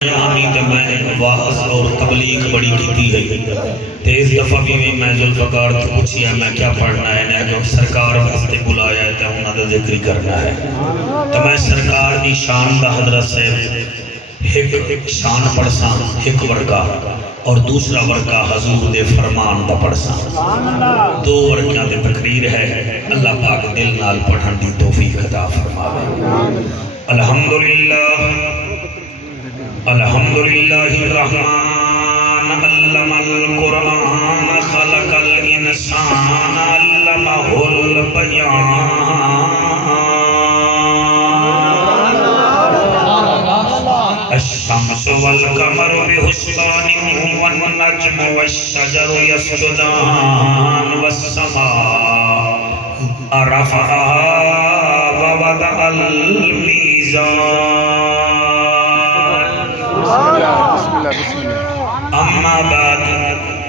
میں واعظ اور تبلیغ بڑی کیتی ہے تے اس دفعہ بھی میں ذوالفقار تو پوچھیا میں کیا پڑھنا ہے نے جو سرکار واسطے بلایا ہے تے انہاں دا ذکر کرنا ہے تو میں سرکار دی شان دا حضرت صاحب ایک شان پڑھساں ایک ورقہ اور دوسرا ورقہ حضور دے فرمان دا پڑھساں دو ورقیاں دے تقریر ہے اللہ پاک دل نال پڑھن دی توفیق عطا فرماوے الحمدللہ الرحمن علم القرآن خلق الانسان علمہ البیان الشمس والقمر بحسبان والنجم والشجر يسجدان والسماء رفعها ووضع الميزان اما بعد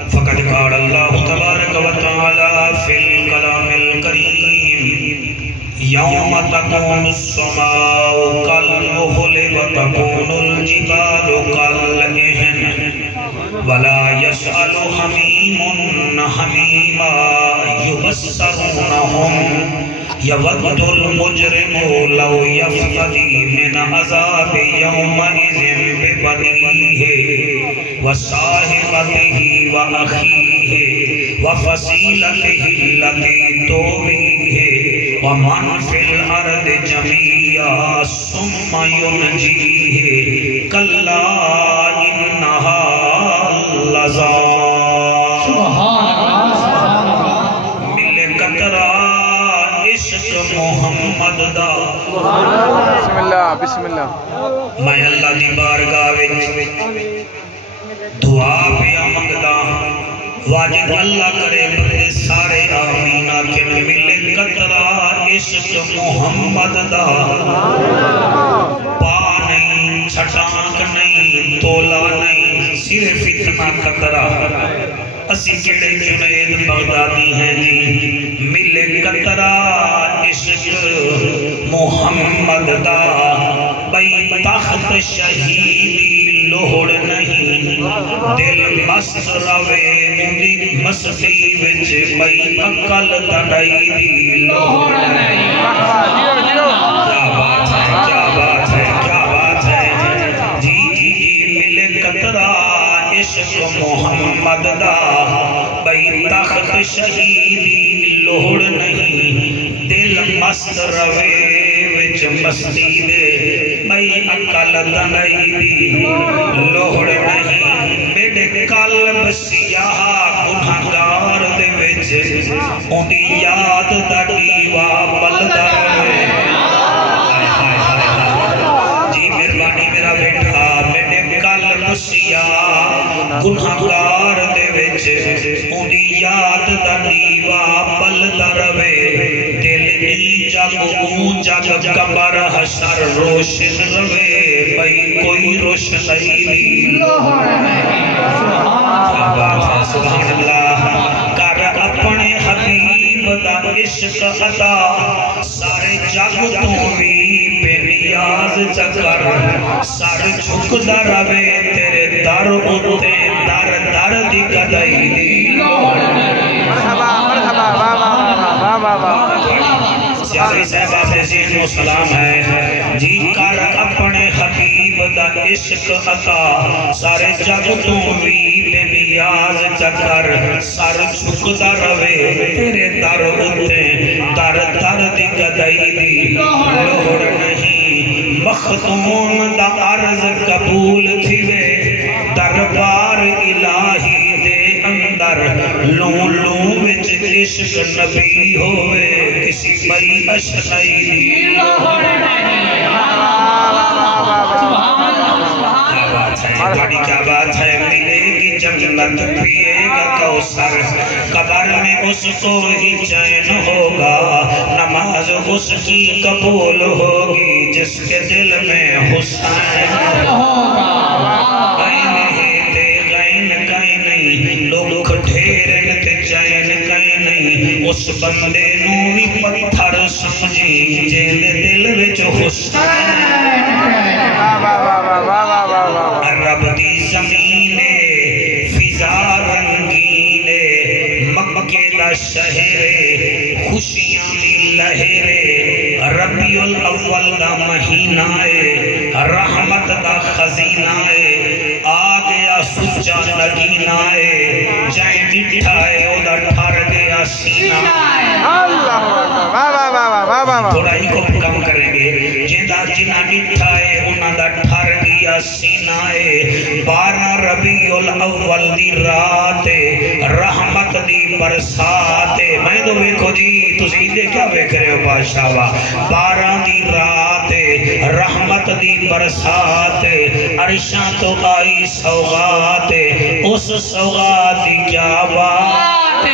فقد قال الله تبارك وتعالى في الكلام الكريم يوم تكون السماء كالمهل وتكون الجبال كالعهن ولا يسأل حميم حميما يبصرونهم يود المجرم لو يفتدي من عذاب يومئذ ببنيه وصاحبته وأخيه وفصيلته التي تؤويه ومن في الأرض جميعا ثم ينجيه كلا إنها لظى مل قطرہ عشق محمد دا بسم اللہ بسم اللہ میں اللہ دی بارگاہ وچ دعا پیا منگدا واجب اللہ کرے بندے سارے آمین آکھن ملے قطرہ عشق محمد دا پا نہیں چھٹانک نہیں تولا نہیں صرف اتنا قطرہ اسی کیڑے جنید بغدادی ہیں جی ملے قطرہ عشق محمد دا بئی تخت شہیدی لوڑ نہیں دل مست روے مستی وچ بئی عقل تڑائی دی لوڑ نہیں کیا بات ہے کیا بات ہے کیا بات ہے جی جی جی ملے قطرہ عشق محمد دا بئی تخت شہیدی لوڑ نہیں دل مست روے وچ مستی دے بئی عقل تڑائی دی لوڑ نہیں میرے قلب سیاہ گنہگار دے وچ اونی یاد دا دیوا بلدا رہے جی مہربانی میرا بیٹا میرے قلب سیاہ گنہگار دے وچ اونی یاد دا دیوا بلدا رہے دل ای جگ اون جگ قبر حشر روشن رہے بھئی کوئی روشنائی دی لوڑ نہیں سبحان اللہ کر اپنے حبیب دا عشق عطا سارے جگ تو بھی بے نیاز چکر سر جھکدا رہے تیرے در اتے در در دی گدائی دی لوڑ نہیں مرحبا مرحبا واہ واہ واہ واہ سیاسی صاحب دے ذہن و سلام ہے جی کر اپنے حبیب دا عشق عطا سارے جگ تو بھی بے نیاز چکر سر جھکدا رہے تیرے در اتے در در دی گدائی دی لوڑ نہیں مختوم دا عرض قبول تھیوے دربار الہی دے اندر لوں لوں وچ عشق نبی ہوئے کسی بئی اشنائی دی لوڑ نہیں کیا بات ہے ملے گی جنت پیے گا کوثر قبر میں اس کو ہی چین ہوگا نماز اس کی قبول ہوگی جس کے دل میں حسین ہوگا غین کہیں نہیں لوگ ڈھیرن تے چین کہیں نہیں اس بندے نو بھی پتھر سمجھی جیل دل وچ حسین رب دی زمین فضا رنگین مکے دا شہر خوشیاں دی لہر ربیع الاول دا مہینہ رحمت دا خزینہ آ گیا سچا نگینہ جائیں ڈٹھا او دا ٹھر گیا سینہ اللہ واہ واہ واہ واہ واہ واہ تھوڑا ہی کو کم کریں گے جنہ ڈٹھا انہاں دا ٹھر گیا سینہ 12 ربیع الاول دی رات رحمت دی برسات میں تو ویکھو جی تسی دے کیا ویکھ رہے ہو بادشاہ 12 دی رات رحمت دی برسات عرشاں تو آئی سوغات اس سوغات دی کیا بات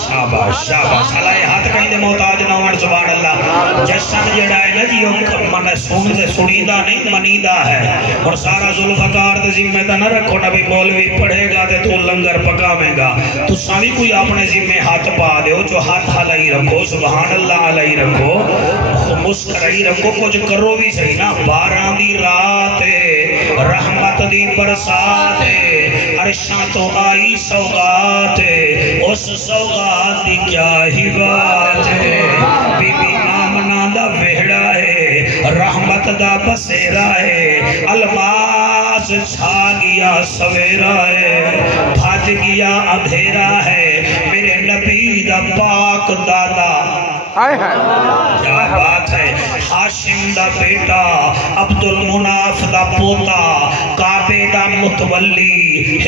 شاباش شاباش حلائے ہاتھ کہیں دے محتاج نہ ہون سبحان اللہ جشن جڑا ہے نا جی من سنیدہ نہیں منیدہ ہے اور سارا ذوالفقار دے ذمہ دا نہ رکھو نبی مولوی پڑھے گا تے تو لنگر پکاویں گا تو ساوی کوئی اپنے ذمہ ہاتھ پا دے جو ہاتھ ہلائی رکھو سبحان اللہ ہلائی رکھو مسکرائی رکھو کچھ کرو بھی صحیح نا 12 دی رات رحمت دی برسات عرشاں تو آئی سوغات اس سوغات دی کیا ہی بات ہے بی بی آمنہ دا وہڑا ہے رحمت دا بسیرا ہے الماس چھا گیا سویرا ہے بھاج گیا اندھیرا ہے میرے نبی دا پاک دادا کیا بات ہے ہاشم دا بیٹا عبد المناف دا پوتا کعبے دا متولی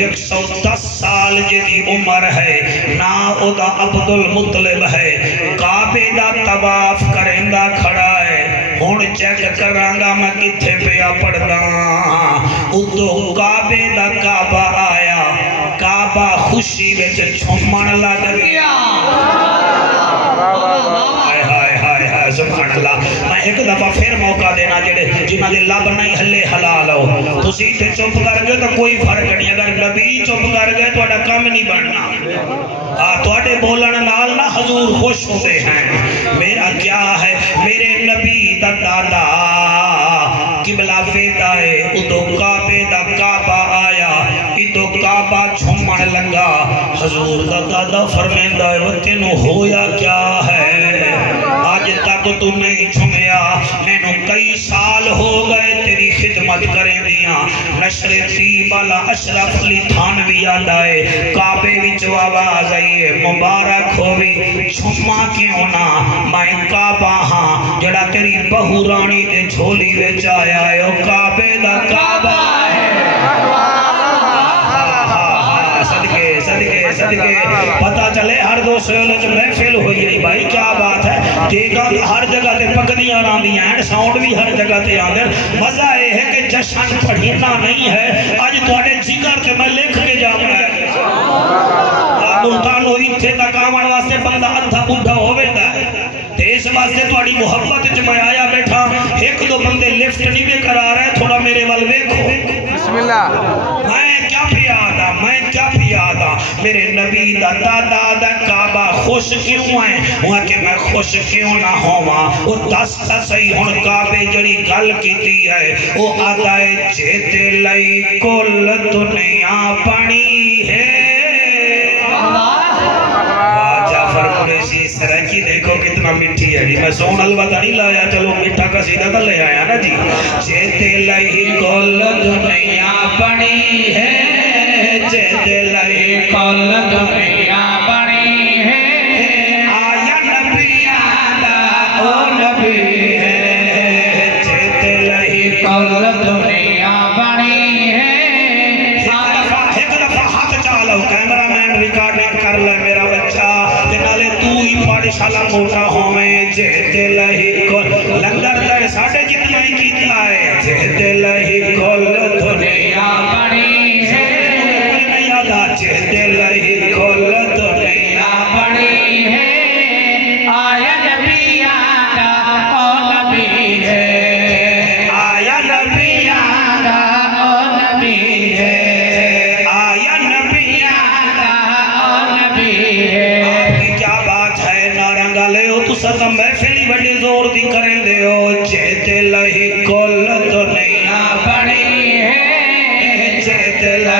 110 سال جدی عمر ہے نا او دا عبد المطلب ہے کعبے دا طواف کرندہ کھڑا ہے ہون چیک کرانگا میں کتھے پیا پڑھدا ادو کعبے دا کعبہ آیا کعبہ خوشی وچ چھمن لگ گیا سبحان اللہ میں ایک دفعہ پھر موقع دینا جنہ دے لب نہیں ہلے حلال ہو تسی تے چپ کر گئے تو کوئی فرق نہیں اگر نبی چپ کر گئے تو اڑا کام نہیں بننا تواڈے بولن نال نہ حضور خوش ہوتے ہیں میرا کیا ہے میرے نبی دا دادا قبلہ ویدا ہے ادو کعبے دا کعبہ آیا ادو کعبہ چھمن لگا حضور دا دادا فرمیندہ ہے وہ تینوں ہویا کیا ہے آج تک تو نہیں چھمیا میں نو کئی سال ہو گئے تیری خدمت کریں دیاں نشر طیب والا اشرف علی تھانوی آدھائے کعبے وچ آواز آئیے مبارک ہوئی چھما کیوں نہ میں کعبہ ہاں جڑا تیری بہو رانی دے جھولی وچ آیا ہے او کعبے دا کعبہ ہے صدقے پتہ چلے ہر دو سیولج محفل ہوئی ہے بھائی کیا بات ہے دیکھا تو ہر جگہ تے پکدیاں راندیاں ہیں ساؤنڈ بھی ہر جگہ تے آندر مزہ یہ ہے کہ جشن پڑھینا نہیں ہے آج تواڈے جگر تے میں لکھ کے جانا ہے ملتان ہوئی تھے تک آمن واسطے بندہ ادھا بڑھا ہو بیٹا ہے اس واسطے تواڈی محبت وچ میں آیا بیٹھا ایک دو بندے لفٹ نہیں بے قرار ہے تھوڑا میرے ول ویکھو بسم اللہ میں کیا پیادا میرے نبی دا دادا دا کعبہ خوش کیوں ہے وہاں کہ میں خوش کیوں نہ ہوا وہ دس صحیح ہن کعبے جڑی گل کیتی ہے وہ آدھا ہے جیتے لئی کل دنیا پڑی ہے سرکی دیکھو کتنا مٹھی ہے جی میں سون البتہ نہیں لایا چلو مٹھا کا سیدھا تو لے آیا نا جی جیتے لئی کل دنیا پڑی ہے جیتے لئی کل دنیا پڑی ہے آیا نبی آدھا او نبی ہے جیتے لئی کل دنیا پڑی ہے ایک دفعہ ہاتھ چالو کیمرہ مین ریکارڈنگ کر لے میرا بچہ نالے تو ہی پاڑی شالا موٹا ہوئے جیتے لہی کل لندر تک ساڑھے جتنا ہی کیتا ہے جیتے لہی کل دنیا پڑی ہے نہیں آدھا جیتے لہی کل دنیا پڑی ہے آیا نبی آدھا او نبی ہے آیا نبی آدھا او نبی ہے آیا نبی آدھا او نبی ہے تو سر محفلی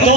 2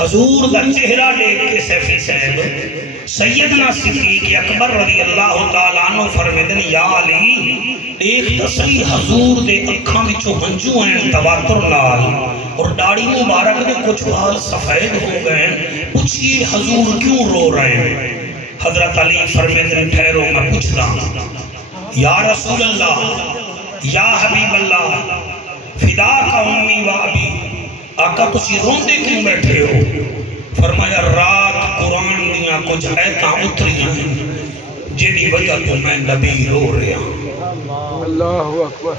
حضور دا چہرہ دیکھ کے سیفی صاحب سیدنا صدیق اکبر رضی اللہ تعالیٰ عنہ فرمیدن یا علی دیکھ تا صحیح حضور دے اکھاں وچوں ہنجو ہیں تواتر نال اور داڑھی مبارک دے کچھ بال سفید ہو گئے ہیں، پوچھئے حضور کیوں رو رہے ہیں؟ حضرت علی فرمیدن ٹھہرو میں پوچھتا یا رسول اللہ یا حبیب اللہ فدا کا امی و ابی آقا تسی روندے کیوں بیٹھے ہو؟ فرمایا رات قرآن دیاں کچھ ایتاں اتریاں ہیں جیڑی وجہ تو میں نبی رو رہا ہوں۔ اللہ اکبر۔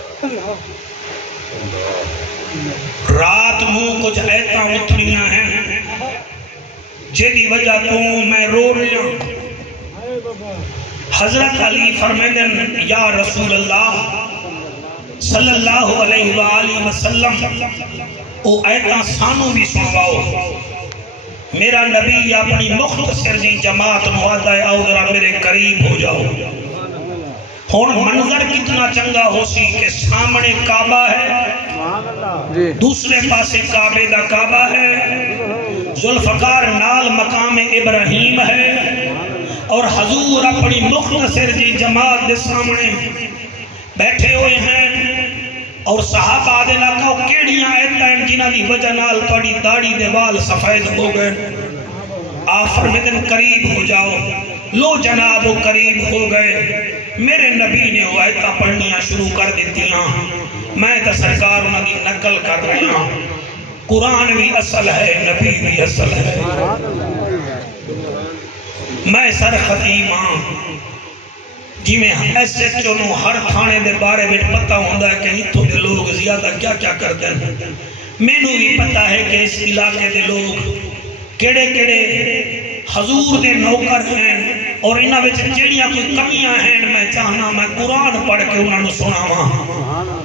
رات منہ کچھ ایتاں اتریاں ہیں جیڑی وجہ تو میں رو رہا ہوں۔ حضرت علی فرمیدن یا رسول اللہ صلی اللہ علیہ وآلہ وسلم او ایتاں سانو بھی سنواؤ۔ میرا نبی اپنی مختصر جی جماعت موعدہ آؤ ذرا میرے قریب ہو جاؤ۔ ہون منظر کتنا چنگا ہو سی کہ سامنے کعبہ ہے، دوسرے پاسے کعبے دا کعبہ ہے، ذوالفقار نال مقام ابراہیم ہے، اور حضور اپنی مختصر جی جماعت دے سامنے بیٹھے ہوئے ہیں، اور صحابہ دے لکھو کیڑیاں ایتیں جنہ دی وجہ نال پڑی داڑھی دے وال سفید ہو گئے۔ آپ فرمیدن قریب ہو جاؤ، لو جناب قریب ہو گئے۔ میرے نبی نے وہ آیتاں پڑھنیاں شروع کر دیتیاں، میں تا سرکار انہوں کی نقل کر رہا ہوں۔ قرآن بھی اصل ہے، نبی بھی اصل ہے۔ میں سر خطیب ہاں جی میں ایسے چونوں ہر تھانے دے بارے میں پتہ ہوندہ ہے کہ اتھوں دے لوگ زیادہ کیا کیا کرتے ہیں۔ میں نو بھی پتہ ہے کہ اس علاقے دے لوگ کیڑے کیڑے حضور دے نوکر ہیں، اور انہاں وچ جڑیاں کوئی کمیاں ہیں میں چاہنا میں قرآن پڑھ کے انہاں نو سناواں۔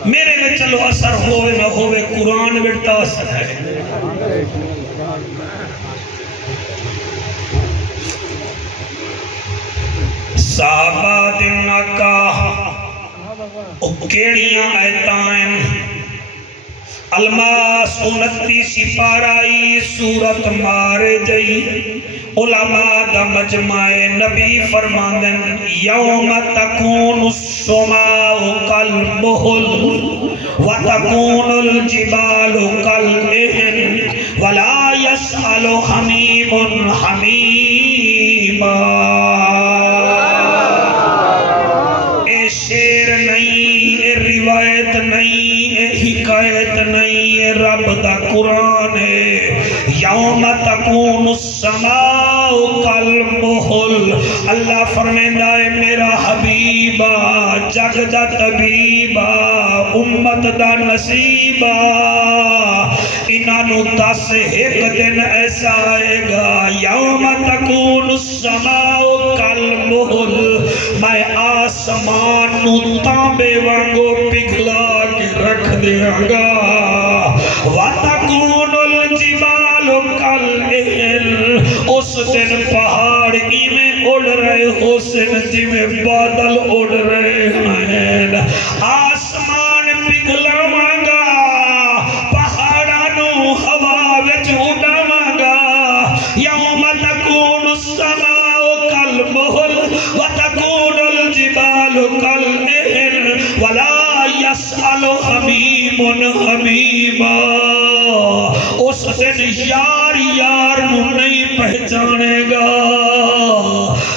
میرے میں چلو اثر ہوئے نہ ہوئے قرآن وچ اثر ہے۔ صحابہ دن کا کیڑیاں ایتائیں الماس 29 پارائی سورت مار جئی علماء دا مجمع نبی فرماندن یوم تکون السماء کالمہل وتکون الجبال کالعہن ولا یسأل حمیم حمیما۔ اے شیر نہیں، اے روایت نہیں، اے حکایت نہیں، اے رب دا قرآن ہے۔ یوم تکون السماء کالمہل، اللہ فرمیندہ ہے میرا حبیبہ جگ دا طبیبہ امت دا نصیبہ، انہوں دس ایک دن ایسا آئے گا یوم تکون السماء کالمہل، میں آسمان نو تانبے وانگو پگھلا کے رکھ دیا گا، وَتَكُونُ الْجِبَالُ كَالْعِهْنِ، اس دن پہاڑ کی میں اڑ رہے حسن جی میں بادل اڑ رہے ہیں، آسمان پگھلا مانگا پہاڑانو ہوا وچ اڑا مانگا، یوم تکون السماء کالمہل وتکون الجبال کالعہن ولا یسأل حمیم حمیما۔ اس دن یار یار نو نہیں پہچانے گا،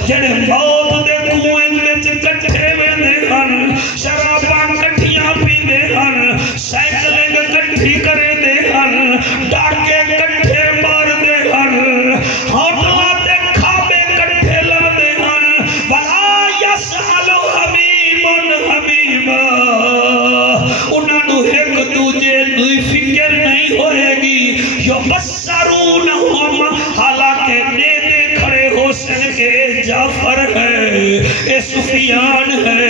جڑے موت دے کنویں وچ کٹھے ویندے ہن، شراباں کٹھیاں پیندے ہن، سائیکلنگ کٹھی کرے دے ہن، ڈاکے کٹھے مار دے ہن، ہوٹلاں تے کھابے کٹھے لا دے ہن، ولا یسأل حمیم حمیما۔ انہاں نو ایک دوجے دی فکر نہیں ہوئے گی، یبصرونہم، حالانکہ دے دے کھڑے حسن کے جعفر ہے، اے سفیان ہے،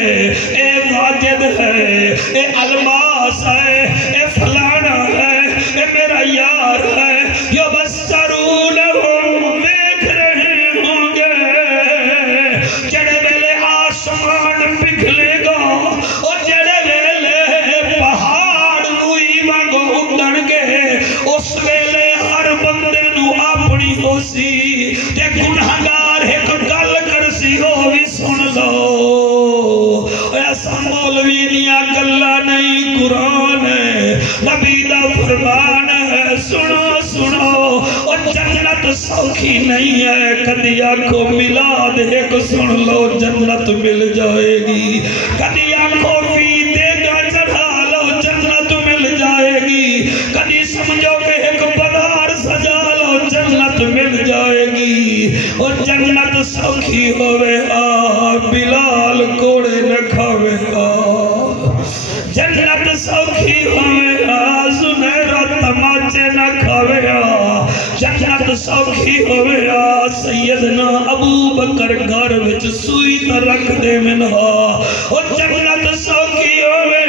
اے واجد ہے، اے الماس ہے، اے فلانا ہے، اے میرا یار ہے، یبصرونہم، دیکھ رہے ہوں گے، جڑے ویلے آسمان پگھلے گا، اور جڑے ویلے پہاڑ روئی وانگو اڑن گے، اس ویلے ہر بندے نو سی تے گنہگار ایک گل کرسی او بھی سن لو ایسا مولوی دیا گلا نہیں قرآن ہے نبی دا فرمان ہے سنو سنو اور جنت سوکھی نہیں ہے کدی آنکھوں میلاد ایک سن لو جنت مل جائے گی کدی آنکھوں فیتے کا چڑھا لو جنت مل جائے گی کدی سمجھو کہ ایک بازار سجا لو جنت مل جائے گی اور جنت سوکھی ہوئے بلال کوڑے نہ کھاوے جنت سوکھی ہوئے سنیرا تماچے نہ کھاوے جنت سوکھی ہوئے سیدنا ابو بکر گھر وچ سوئی تے رکھ دے منہا اور جنت سوکھی ہوئے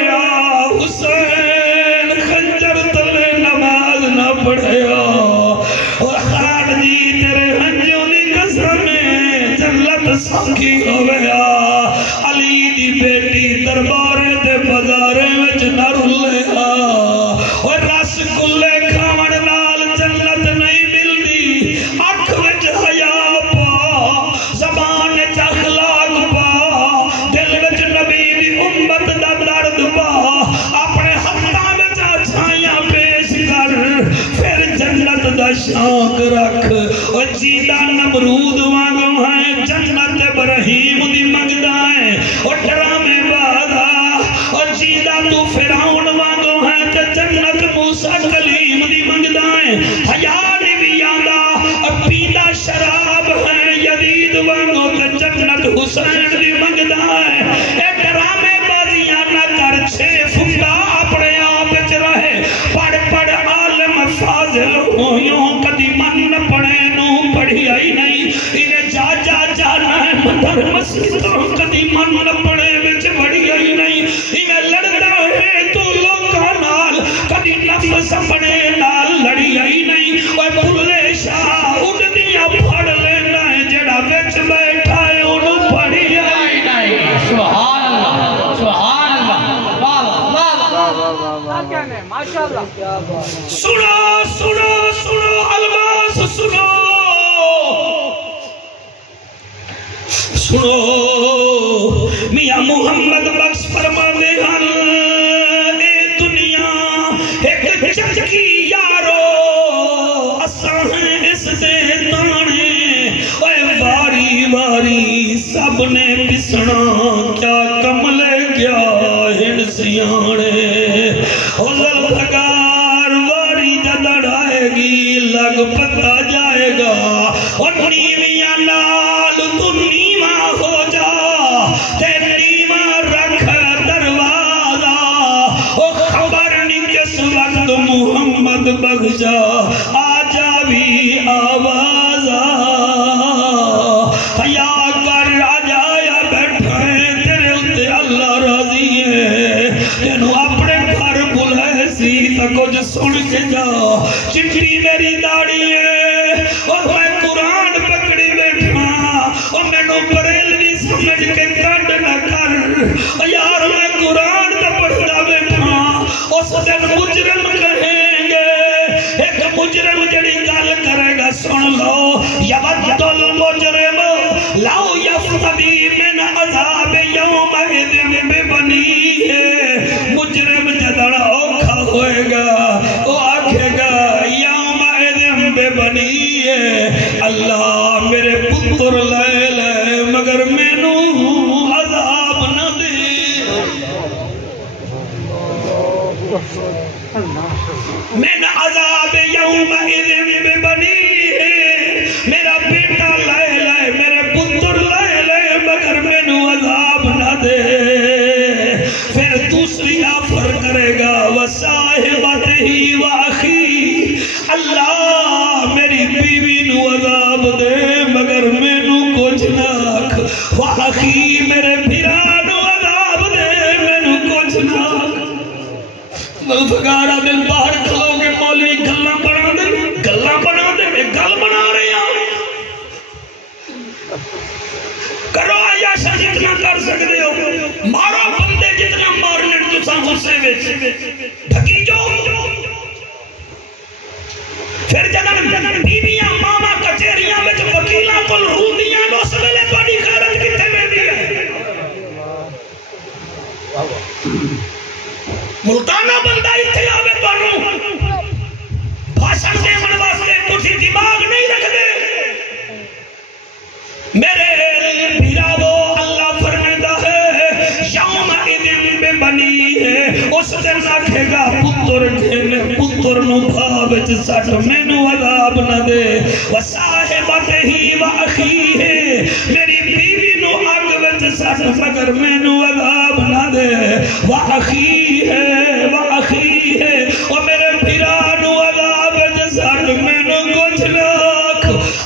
حسین خنجر تلے نماز نہ پڑھیا اور خان جی تیرے ہنجوں دی قسم جنت سوکھی ہوئے علی دی بیٹی دربارے دے بازارے وچ نہ رلے اور رس گلے کھاون نال جنت نہیں ملدی اکھ وچ حیا پا زبان وچ اخلاق پا دل وچ نبی دی امت دا درد پا اپنے ہتھاں وچ اچھائیاں پیش کر پھر جنت دا شوق رکھ اور جیدہ نمرود وانگو ہے جنت ابراہیم دی منگدا ہے اور ڈرامے بازا اور جیدہ تو فرعون وانگو ہے تے جنت موسیٰ کلیم دی منگدا ہے حیا بھی آندا اور پیدا شراب ہے یزید وانگو تے جنت حسین دی منگدا ہے اے ڈرامے بازیاں نہ کر چھے فندا اپنے آپ وچ رہے پڑھ پڑھ عالم فاضل ہویوں کدی من پڑھے نو پڑھی آئی نہیں انہیں جا جا جانا ہے مدر مسیطوں کدی من پڑھے وچ بڑھی آئی نہیں انہیں لڑتا ہے تو لوگاں نال کدی نفس اپنے نال لڑی آئی نہیں اور بھولے شاہ اٹھ دیا پڑھ لینا ہے جڑا وچ بیٹھا ہے انہوں پڑھی آئی نہیں سبحان اللہ سبحان اللہ سنو سنو سنو الماس سنو سنو میاں محمد بخش فرماتے ہیں اے دنیا ایک چچکی یارو اساں ہیں اس دے تانے اے واری واری سب نے پسنا کیا کملے کیا ہن سیانے حضر بھگار واری جدڑ آئے گی لگ پتا جائے گا اور نیویاں نال تو نیواں ہو جا تے نیواں رکھ دروازہ او خبر نہیں کس وقت محمد بخشا آ جاوی آوازہ حیا کر آ جایا بیٹھا ہے تیرے اتے اللہ راضی ہے تینوں اپنے گھر بلائے سی تا کچھ سن کے جا چٹی میری داڑی ہے اور میں قرآن پکڑی بیٹھا اور میں نو بریلوی سمجھ کے کٹ نہ کر یار میں قرآن دا پڑھتا بیٹھا اس دن مجرم کہیں گے ایک مجرم جڑی گل کرے گا سن لو یود المجرم لو یفتدی من عذاب یوم اذن ببنی ہے مجرم جدڑ اوکھا ہوئے گا وہ آکھے گا یوم اذن ببنی ہے اللہ میرے پتر لے لے مگر مینو عذاب نہ دے من عذاب یوم اذن ببنی ہے میرا بیٹا لے لے میرے پتر لے لے مگر مینو عذاب نہ دے پھر دوسری آفر کرے گا وصاحبتہی وآخی اللہ میری بیوی نو عذاب دے مگر مینو کچھ ناک وآخی میرے بھرا نو عذاب دے مینو کچھ ناک مغفگارہ دل باہر کھلو گے مولوی گلہ بنا دے گل بنا رہے ہیں کرو عیاشہ جتنا کر سکتے ہو مارو بندے جتنا مارنے تو ساں غصے ویچ ڈھکی جو پھر جنن بیویاں ماما کچے حسین آکھے گا پتر جھیلے پتر نو بھا وچ سٹ مینوں عذاب نہ دے وصاحبت ہی و اخی ہے میری بیوی نو اگ وچ سٹ مگر مینوں عذاب نہ دے و اخی ہے او میرے بھرا نو عذاب وچ سٹ مینوں کچھ نہ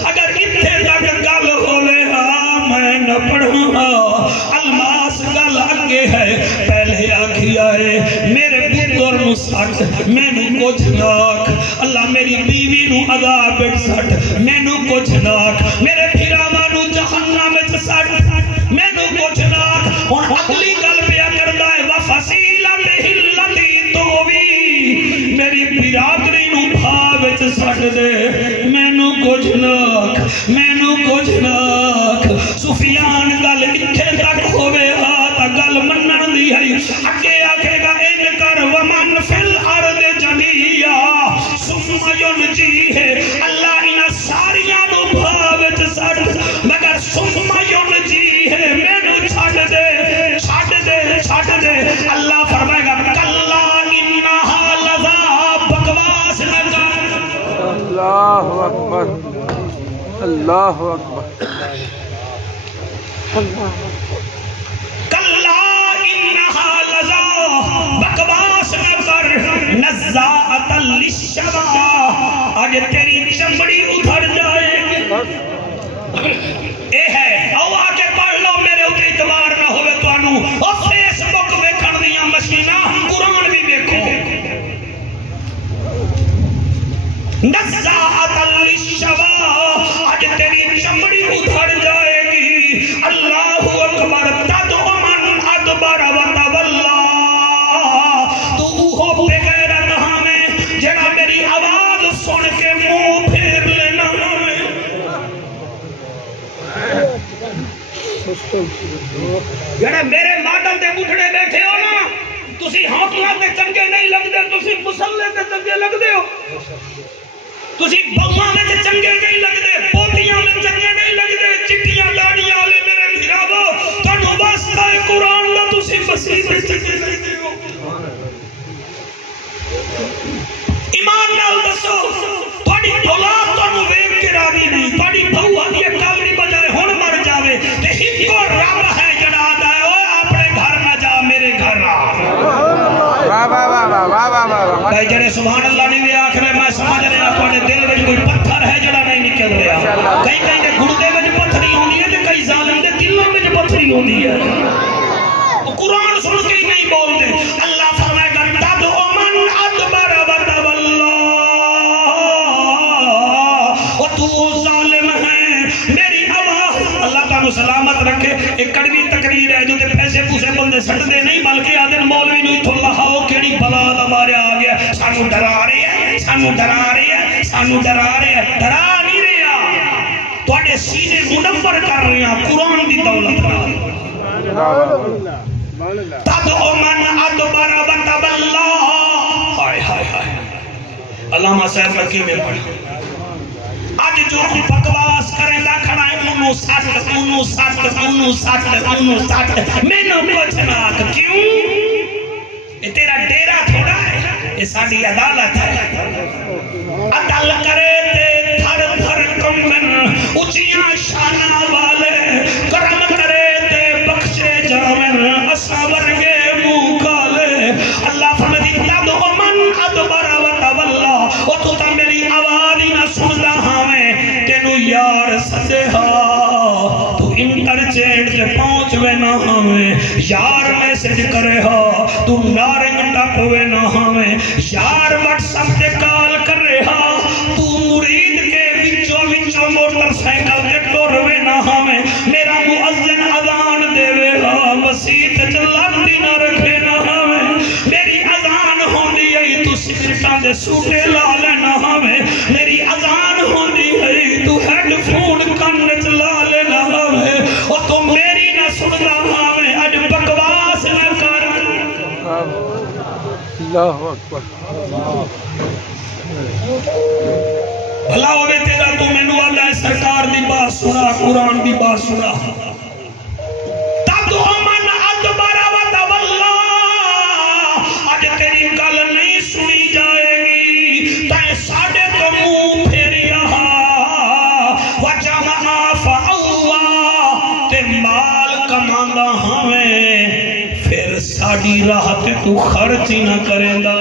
اگر اتنے تک گل ہوئے ہاں میں نہ پڑھوں ہاں الماس گل آگے ہے پہلے آکھیا ہے میرے پتر نو سٹ مینوں کچھ ناک اللہ میری بیوی نو عذاب وچ سٹ مینوں کچھ ناک میرے بھراواں نو جہنم وچ سٹ مینوں کچھ ناک ہن اگلی گل پیا کردا ہے وفصیلت التی تووی میری برادری نو بھا وچ سٹ دے مینوں کچھ ناک سفیان گل اتھے تک ہوئے ہاں تا گل منن دی ہے اگے آکھے گا ان کر ومن فی الارض جميعا ثم ینجیہ اللہ انہاں ساریاں نو بھا وچ سٹ مگر ثم ینجیہ مینوں چھڈ دے اللہ فرمائے گا کلا انہا لظا بکواس نہ کر اللہ اکبر اللہ اکبر کلا انہا لظا بکواس نہ کر نزاعۃ للشوا آج تیری چمڑی ادھر جائے اے ہے او آکے پڑھ لو میرے اتنے اعتبار نہ ہوئے تو انو او فیس بک ویکھن دیاں مشیناں قرآن بھی ویکھو نزاعۃ للشوا آج تیری چمڑی ادھر جائے گی اللہ اکبر تدعو من ادبر وتولی تو اوہو بغیرت ہمیں جڑا میری آواز سن کے منہ پھیر لینا ہمیں جڑے میرے ماڈل تے بٹھڑے بیٹھے ہو نا تسی ہوٹلاں تے چنگے نہیں لگدے تسی مسلے تے چنگے لگدے ہو تسی بہواں میں چنگے نہیں لگدے پوتیاں میں چنگے نہیں لگدے چٹیاں داڑیاں والے میرے بھراو تانوں واسطہ ہے قرآن دا تسی مسیح تے چنگے لگدے ہو ایمان نال دسو تہاڈی اولاد تانوں ویکھ کے راضی نہیں تہاڈی بہو آدھی کالڑی بجائے ہن مر جاوے تے ہکو رب ہے جڑا آندا ہے اوے اپنے گھر نہ جا میرے گھر آ واہ واہ واہ واہ واہ واہ واہ بھائی جڑے سبحان اللہ نہیں بھی آکھ رہے میں سمجھ رہا تھوڑے دل وچ کوئی پتھر ہے جڑا نہیں نکل رہا کئی کئی دے گردے وچ پتھری ہوندی ہے تے کئی ظالم دے دلوں وچ پتھری ہوندی ہے وہ قرآن سن کے ہی نہیں بولتے اللہ فرمائے گا تدعو من ادبر وتولی او تو ظالم ہے میری آواز اللہ تعالیٰ سلامت رکھے ایک کڑوی تقریر ہے جو تے پیسے پوسے بندے سٹدے نہیں بلکہ آدن مولوی نو اتھو لہاؤ کیڑی بلا دا مارے آ گیا سانو ڈرا رہے ہیں ڈرا نہیں رہا تواڈے سینے منور کر رہے ہیں قرآن دی دولت نال تدعو من ادبر وتولی ہائے ہائے ہائے علامہ صاحب مکی میں پڑھی آج جو بکواس کریں دا کھڑا ہے انہوں ساتھ میں نو کچھ ناک کیوں یہ تیرا ڈیرہ تھوڑا ہے یہ ساڑی عدالت ہے عدل کرے تے تھر تھر کمبن اچھیاں شانہ والے کرم کرے تے بخشے جامن اسا ورگے منہ کالے اللہ فرماتی تدعو من ادبر وتولی او تو تا میری آواز ہی نہ سندا ہمیں تینو یار سدے ہا تو انٹرچینج تے پہنچ وے نہ ہمیں یار میسج کرے ہا تو نارنگ ٹپ وے نہ ہمیں یار واٹس ایپ تے کال کرے ہا تو مرید کے وچوں موٹر سائیکل تے ٹر وے نہ ہمیں میرا مؤذن اذان دے وے ہا مسیح تے چلاتی نہ رکھے نہ ہمیں میری اذان ہوندی ہے تو سگریٹاں دے سوٹے لا لینا ہمیں میری اذان ہوندی ہے تو ہیڈ فون کن وچ لا لینا ہمیں او تو میری نہ سندا ہمیں اج بکواس نہ کر اللہ اکبر بھلا ہوئے تیرا تو مینوں آندا ہے سرکار دی بات سنا قرآن دی بات سنا تدعو من ادبر وتولی اج تیری دی راہ تے تو خرچ ہی نہ کریں دا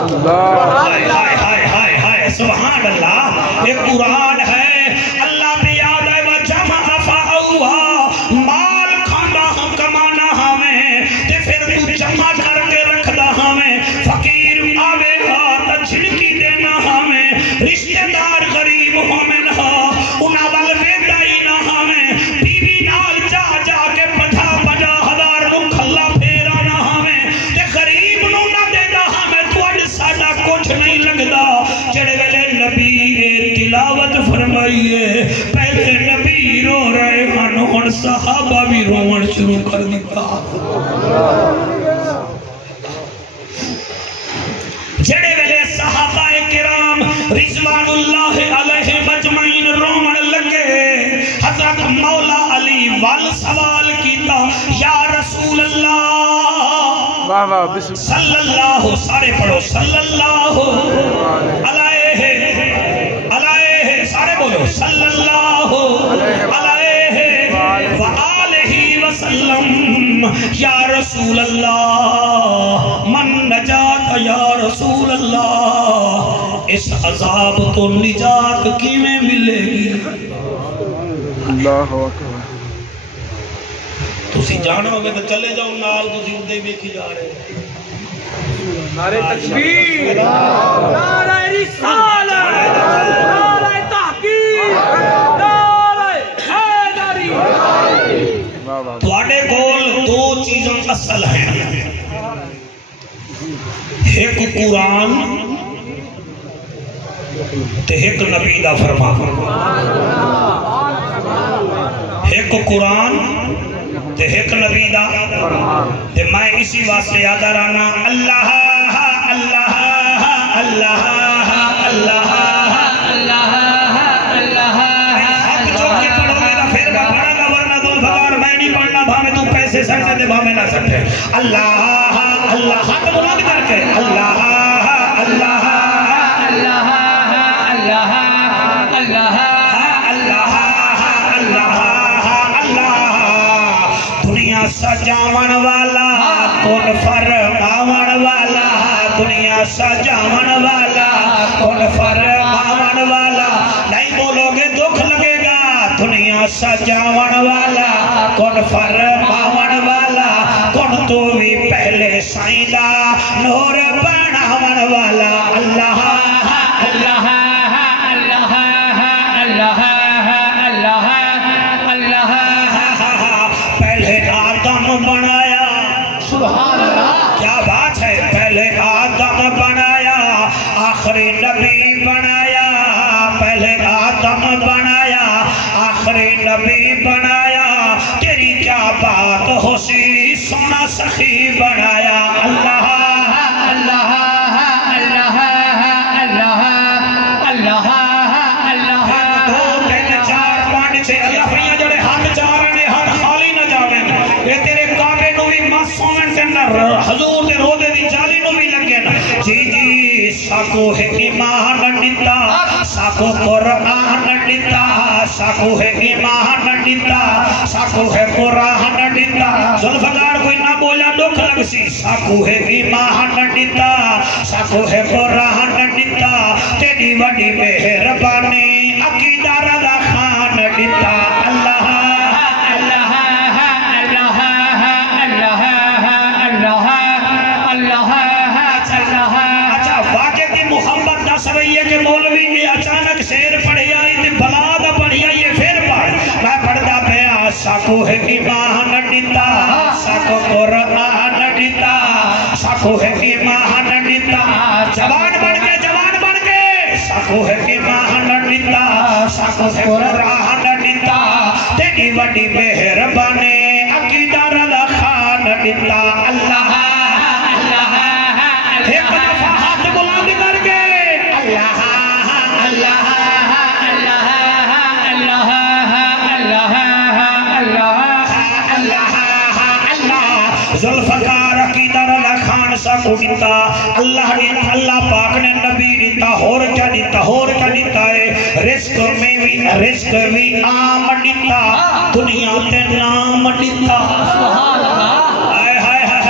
اللہ ہائے ہائے ہائے ہائے ہائے سبحان اللہ یہ قرآن ہے اللہ بھی یاد ہے وَجَمَعَ فَأَوْعَا مال کھانا ہم کمانا ہمیں تے پھر تو جمع کر کے رکھ دا ہمیں فقیر آوے گا تا جھنکی دینا ہمیں رشتہ دار غریب ہمیں نہ انہاں وال ویدا ہی نہ ہمیں بیوی نال جا جا کے 50,000 نو کھلا پھیرا نہ ہمیں تے غریب نو نہ دینا ہمیں تو اج ساڈا کچھ نہیں لگدا جڑے ویلے نبی نے تلاوت فرمائی ہے پہلے نبی رو رہے ہن ہن صحابہ بھی روون شروع کر دیتا جڑے ویلے صحابہ کرام رضوان اللہ علیہ مجمعین رومن لگے حضرت مولا علی وال سوال کیتا یا رسول اللہ واہ واہ بسم صلی اللہ سارے پڑھو صلی اللہ علیہ علیہ سارے بولو صلی اللہ علیہ وآلہ وسلم یا رسول اللہ من نجات یا رسول اللہ اس عذاب تو نجات کیویں ملے گی اللہ اکبر تسی جانا ہوگے تو چلے جاؤ نال تسی اودے ہی ویکھی جا رہے ہو نعرہ تکبیر نعرہ رسالت نعرہ تحقیق نعرہ حیدری واہ واہ تواڈے کول دو چیزاں اصل ہیں ایک قرآن تے ایک نبی دا فرمان ایک قرآن تے ایک نبی دا تے میں اسی واسطے یاد رانا اللہ اللہ اللہ اللہ حق جو کہ پڑھو گے تو پھر میں پڑھا گا ورنہ تو فقار میں نہیں پڑھنا بھامے تو پیسے سکتے دے بھامے نہ سکتے اللہ اللہ حق بلند کر کے اللہ اللہ اللہ اللہ اللہ اللہ اللہ اللہ دنیا سجاون والا کون فرماون والا دنیا سجاون والا کون فرماون والا نہیں بولو گے دکھ لگے گا دنیا سجاون والا کون فرماون والا کون تو بھی پہلے سائیدہ نور بناون والا اللہ اللہ اللہ اللہ اللہ اللہ پہلے آدم بنایا سبحان اللہ کیا بات ہے پہلے آدم بنایا آخری نبی بنایا پہلے آدم بنایا آخری نبی بنایا تیری کیا بات ہو سی سونا سخی بنایا اللہ اللہ اللہ اللہ اللہ اللہ دو تین چار پانچ چھ اللہ فریاں جڑے ہاتھ چار نے ہاتھ خالی نہ جاویں یہ تیرے کعبے نو بھی معصومن تے نہ حضور دے روزے دی جالی نو بھی لگے نا جی جی ساکو ہے ایمان ڈتا ساکو قرآن ڈتا ساکو ہے ایمان ڈتا ساکو ہے قرآن ڈتا ذوالفقار کوئی نہ بولا دکھ لگ سی ساکو ہے ایمان ڈتا ساکو ہے قرآن ڈتا تیری وڈی مہربانی عقیدہ رضا خان ڈتا اللہ اللہ اللہ اللہ اللہ اللہ اچھا واقع دی محمد دس رہی ہے کہ مولوی نے اچانک شیر پڑھی آئی تے بلا دا پڑھی آئی ہے پھر پڑھ میں پڑھدا پیا ساکو ہے ایمان ڈتا ساکو قرآن ڈتا ساکو ہے ایمان ڈتا جوان بن کے ساکو ہے ایمان ڈتا ساکو ہے قرآن ڈتا تیری وڈی مہربانی عقیدہ رضا خان ڈتا اللہ اللہ ایک دفعہ ہاتھ بلند کر کے اللہ اللہ ذوالفقار عقیدہ رضا خان سا کو دیتا اللہ نے اللہ پاک نے نبی دیتا اور کیا دیتا ہے رزق بھی عام دیتا دنیا تے نام دیتا سبحان اللہ ہائے ہائے ہائے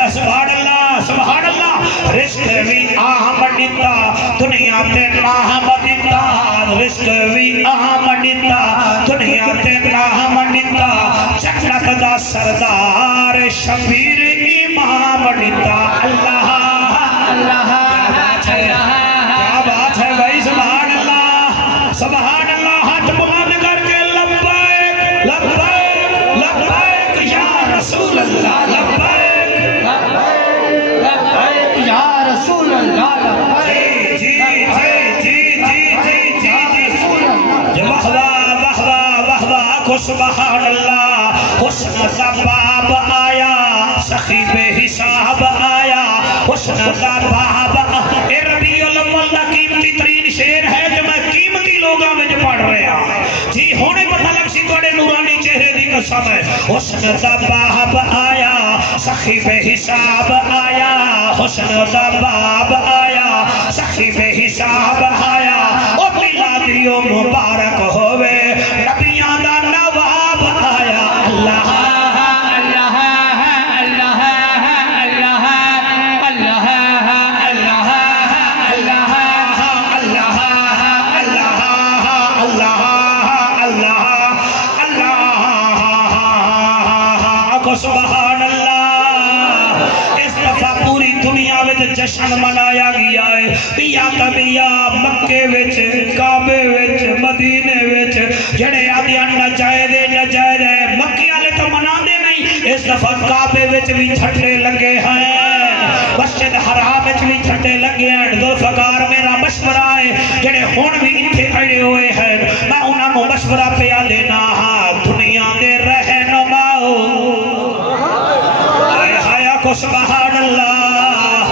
دنیا تے نام دیتا رزق بھی عام دیتا دنیا تے نام دیتا جنت دا سردار شبیر امام دیتا اللہ اللہ کیا بات ہے بھائی سبحان اللہ سبحان اللہ ہاتھ بلند کر کے لبیک لبیک لبیک یا رسول اللہ لبیک یا رسول اللہ جی جی جی جی جی جی جی واہ واہ واہ واہ واہ واہ کو سبحان اللہ حسن کا باب آیا سخی بے حساب آیا حسن کا باب اے ربیع الاول دا قیمتی ترین شعر ہے جو میں قیمتی لوگاں میں پڑھ رہا جی ہونے پتہ لگ سی توڑے نورانی چہرے دی قسم ہے حسن کا باب آیا سخی بے حساب آیا حسن کا باب آیا سخی بے حساب آیا او میلادیو مبارک ہوئے نبیاں دا نواب آیا اللہ سبحان اللہ اس دفعہ پوری دنیا میں جشن منایا گیا ہے پیا کبیا مکے وچ کعبے وچ مدینے وچ جڑے آدیاں نجائز نجائز مکے والے تو مناندے نہیں اس دفعہ کعبے وچ بھی جھنڈے لگے ہیں مسجد حرام وچ بھی جھنڈے لگے ہیں ذوالفقار میرا مشورہ ہے جڑے ہن بھی ایتھے کھڑے ہوئے ہیں میں انہاں نوں مشورہ پیا دینا ہاں دنیا دے رہنماؤ سبحان اللہ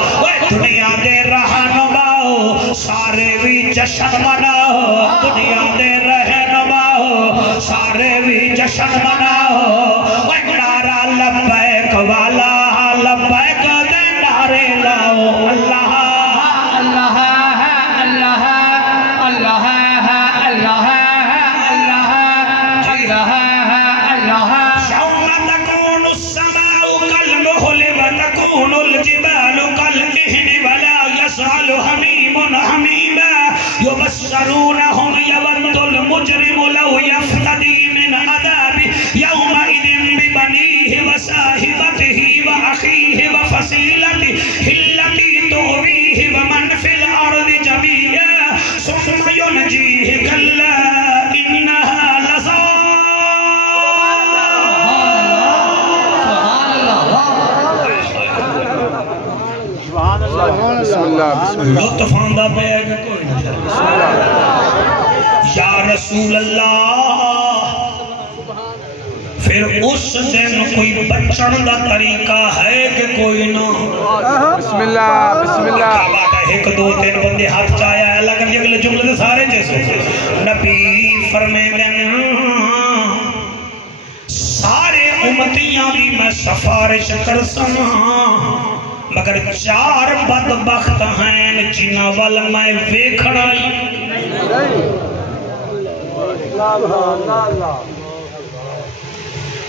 دنیا دے رہنماؤ سارے بھی جشن مناؤ دنیا دے رہنماؤ سارے بھی جشن مناؤ نعرہ لبیک والا لبیک دے نعرے لاؤ اللہ اللہ اللہ اللہ اللہ اللہ اللہ يوم تكون السماء كالمهل وتكون الجبال كالعهن ولا يسأل حميم حميما يبشرونهم يود المجرم لو يفتدي من عذاب يومئذ ببنيه وصاحبته وأخيه وفصيلته التي تؤويه ومن في الأرض جميعا ثم ينجيه كلا إنها لظى بسم اللہ بسم اللہ لطف آندہ پہ ہے کہ کوئی نہیں یا رسول اللہ پھر اس دن کوئی بچن دا طریقہ ہے کہ کوئی نہ بسم اللہ بسم کیا اللہ بات ہے ایک دو تین بندے ہاتھ چایا ہے لگن یہ اگلے جملے سارے جیسے نبی فرمے دن سارے امتیاں بھی میں سفارش کر سنا مگر چار بدبخت ہیں جنہ وال میں ویکھڑائی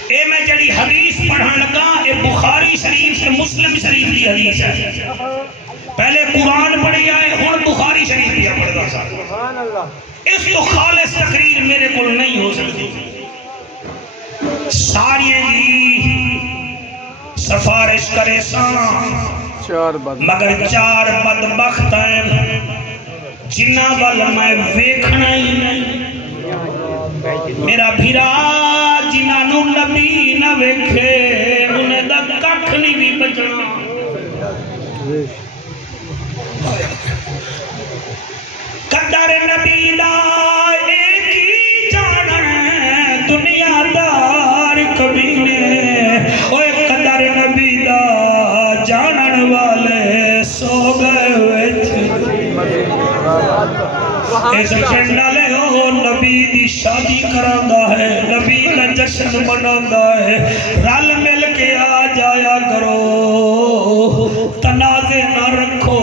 اے میں جڑی حدیث پڑھن لگا اے بخاری شریف سے مسلم شریف کی حدیث ہے پہلے قرآن پڑھی آئے ہن بخاری شریف کیا پڑھتا سا اس تو خالص تقریر میرے کو نہیں ہو سکتی ساری جی سفارش کرے سان چار بد مگر چار بدبخت ہیں جنہ وال میں ویکھنا ہی نہیں میرا بھیرا جنہ نو نبی نہ ویکھے انہیں دا ککھ نہیں بھی بچنا قدر نبی دا ایک ہی جانن دنیا دار کمینے اوے قدر نبی دا جانن والے سو گئے اس پنڈا لے ہو نبی دی شادی کراندا ہے نبی دا جشن مناندا ہے رل مل کے آ جایا کرو تنازع نہ رکھو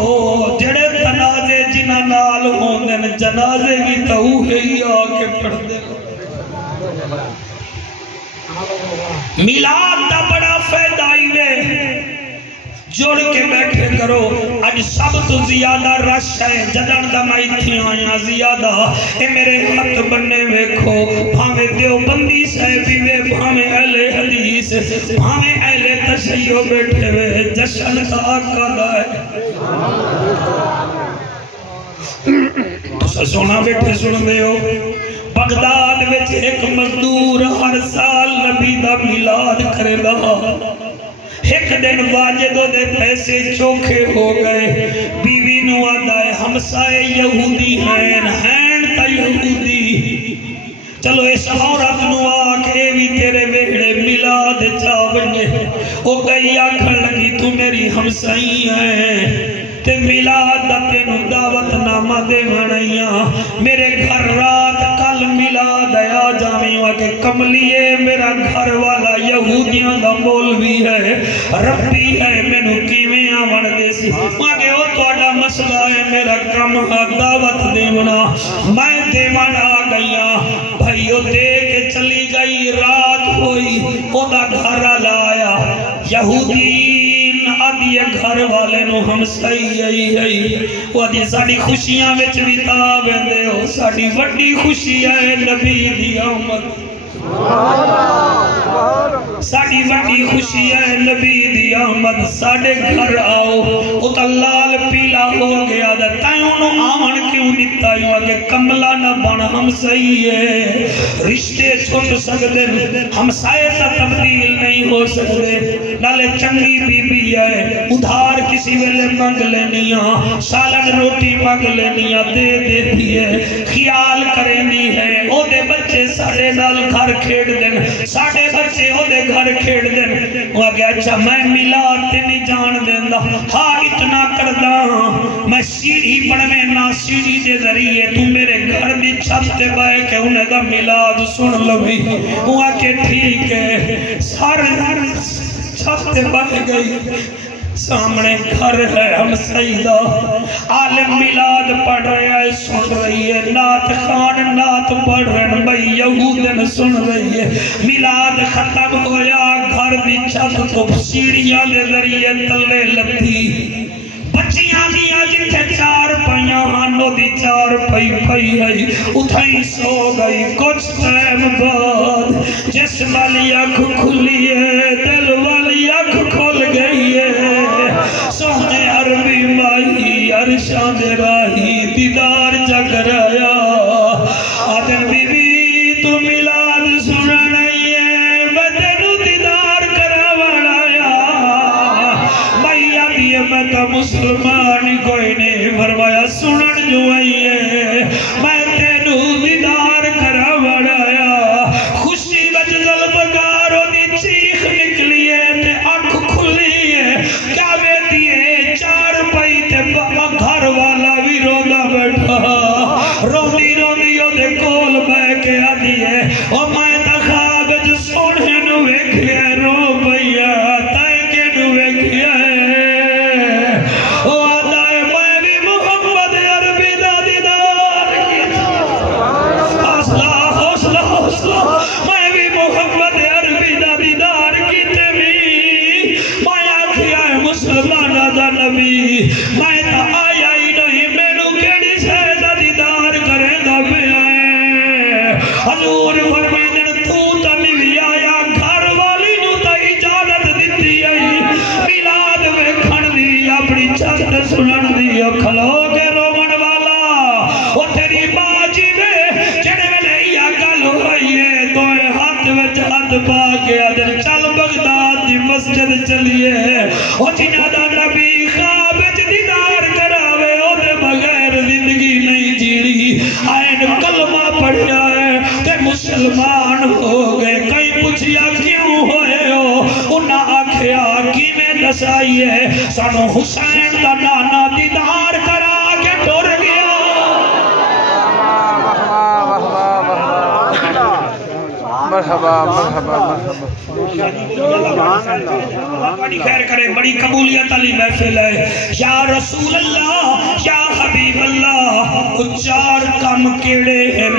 جڑے تنازع جنہ نال ہوندن جنازے بھی تو ہی آ کے پڑھدے میلاد دا بڑا فائدہ ہی وے جڑ کے بیٹھے کرو اج سب تو زیادہ رش ہے جدن دا میں ایتھے آیا زیادہ اے میرے ہاتھ بننے ویکھو بھاویں دیوبندی صاحبی وے بھاویں اہل حدیث بھاویں اہل تشیع بیٹھے وے جشن کا آقا دا ہے تو سونا بیٹھے سن دے ہو بغداد وچ ایک مزدور ہر سال نبی دا میلاد کرے دا ایک دن واجد دے پیسے چوکھے ہو گئے بیوی نو آدھا ہے ہمسائے یہودی ہیں تا یہودی چلو اس عورت نو آکے بھی تیرے ویڑے میلاد چا بنے او گئی آکھن لگی تو میری ہمسائی ہے تے میلاد دا تینو دعوت نامہ دے منائیاں میرے گھر رات کل میلاد آیا جامی کہ کملیے میرا گھر والا یہودیاں دا مولوی ہے ربی ہے مینو کیویں آون دے سی کہ او تہاڈا مسئلہ ہے میرا کم دعوت دیونا میں دیوان آ گئیاں بھائی او دے کے چلی گئی رات ہوئی او دا گھر لایا یہودی آدھی گھر والے نو ہم سہی آئی وہ آدھی ساڑی خوشیاں وچ بھی تابے دے ہو ساڑی وڈی خوشی ہے نبی دی آمد ساڑی وڈی خوشی ہے نبی دی آمد ساڑے گھر آؤ وہ تا لال پیلا ہو گیا دا تائیوں نو آمن کیوں دیتا ہوں کہ کملا نہ بن ہم صحیح ہے رشتے چھوٹ سکتے ہم سائے تا تبدیل نہیں ہو سکتے نالے چنگی بی بی ہے ادھار کسی ویلے مانگ لینیاں سالن روٹی مانگ لینیاں دے دیتی ہے خیال کرینی ہے او دے بچے ساڑے نال گھر کھیڑ دیں ساڑے بچے او دے گھر کھیڑ دیں وہ آگے اچھا میں میلاد تے نہیں جان دیندہ ہاں اتنا کردہ میں سیڑھی پڑھویں نا سیڑھی دے ذریعے تو میرے گھر دی چھت تے بائے کہ انہیں دا میلاد سن لوی وہ آگے ٹھیک ہے سارے چھت تے بائے گئی سامنے گھر ہے ہم سیدہ عالم میلاد پڑھ رہے ہیں سن رہی ہے نات خان نات پڑھ رہے ہیں بھئی یہودن سن رہی ہے میلاد ختم ہویا گھر دی چھت تو سیڑھیاں دے ذریعے تلے لتی بچیاں دیا جتھے چار پائیاں ہانو دی چار پائی ہے اتھائی سو گئی کچھ ٹائم بعد جس والی آنکھ کھلی ہے دل والی آنکھ کھل گئی ہے سونے عربی مائی عرشان راہی دیدار جگ رہا آدن بی بی تو میلاد سننا ہے میں تینو دیدار کراوانا میں آدھی میں تو مسلمان کوئی نہیں فرمایا سنن جو ہے میں تینو دیدار کراوانا خوشی وچ ظلمگاروں دی چیخ نکلی ہے تے آنکھ کھلی ہے کیا بیٹی ہے چار پائی تے گھر والا بھی روندہ بیٹھا روندی روندی او دے کول بے کے آدھی ہے او میں تا خواب وچ سونے نو ویکھیا رو پیا تائیں کے نو ویکھیا او آدھا ہے میں بھی محمد عربی دا دیدار حوصلہ حوصلہ حوصلہ میں بھی محمد عربی دا دیدار کیتے بھی میں آکھیا ہے مسلمانہ دا نبی میں تا آیا ہی نہیں مینوں کیڑی شے دا دیدار کرے دا پیا حضور فرمائیں تو تا نہیں آیا گھر والی نو تا اجازت دیتی ہے میلاد ویکھن دی اپنی چھت سنن دی کھلو کے رومن والا او تیری ماں جی نے جڑے ویلے یا گل ہوئی ہے دوئے ہاتھ وچ ہاتھ پا کے ادھر چل بغداد دی مسجد چلیے او جنہاں دا نبی خواب وچ دیدار کراوے او دے بغیر زندگی نہیں جیڑی آئین کلمہ پڑھیا ہے تے مسلمان ہو گئے کئی پوچھیا کیوں ہوئے ہو انہاں آکھیا کی میں دسائی ہے سانو حسین دا نانا دیدار کرا کے ٹر گیا مرحبا مرحبا بڑی خیر کرے بڑی قبولیت علی محفل ہے یا رسول اللہ یا حبیب اللہ چار کام کیڑے ہیں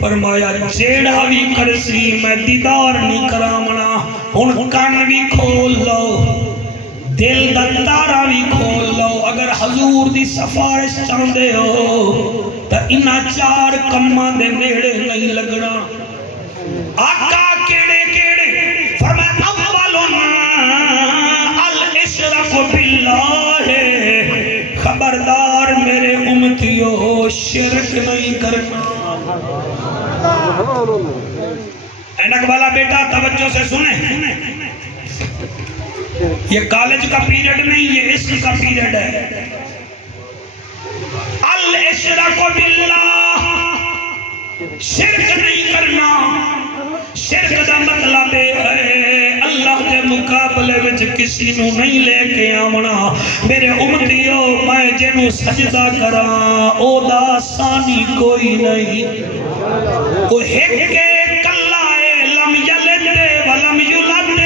فرمایا جیڑا بھی کرسی میں دیدار نہیں کرامنا ہن کان بھی کھول لو دل دا تارا بھی کھول لو اگر حضور دی سفارش چاہندے ہو تا انہاں 4 کماں دے نیڑے نہیں لگنا آقا کیڑے کیڑے فرمایا اولنا الاشراک باللہ خبردار میرے امتیو شرک نہیں کرنا اینک والا بیٹا توجہ سے سنیں یہ کالج کا پیریڈ نہیں یہ عشق کا پیریڈ ہے الاشراک باللہ شرک نہیں کرنا شرک دا مطلب ہے اللہ کے مقابلے وچ کسی نو نہیں لے کے آونا میرے امتیو میں جنو سجدہ کراں او دا ثانی کوئی نہیں او ایک کلا ہے لم یلد ولم یولد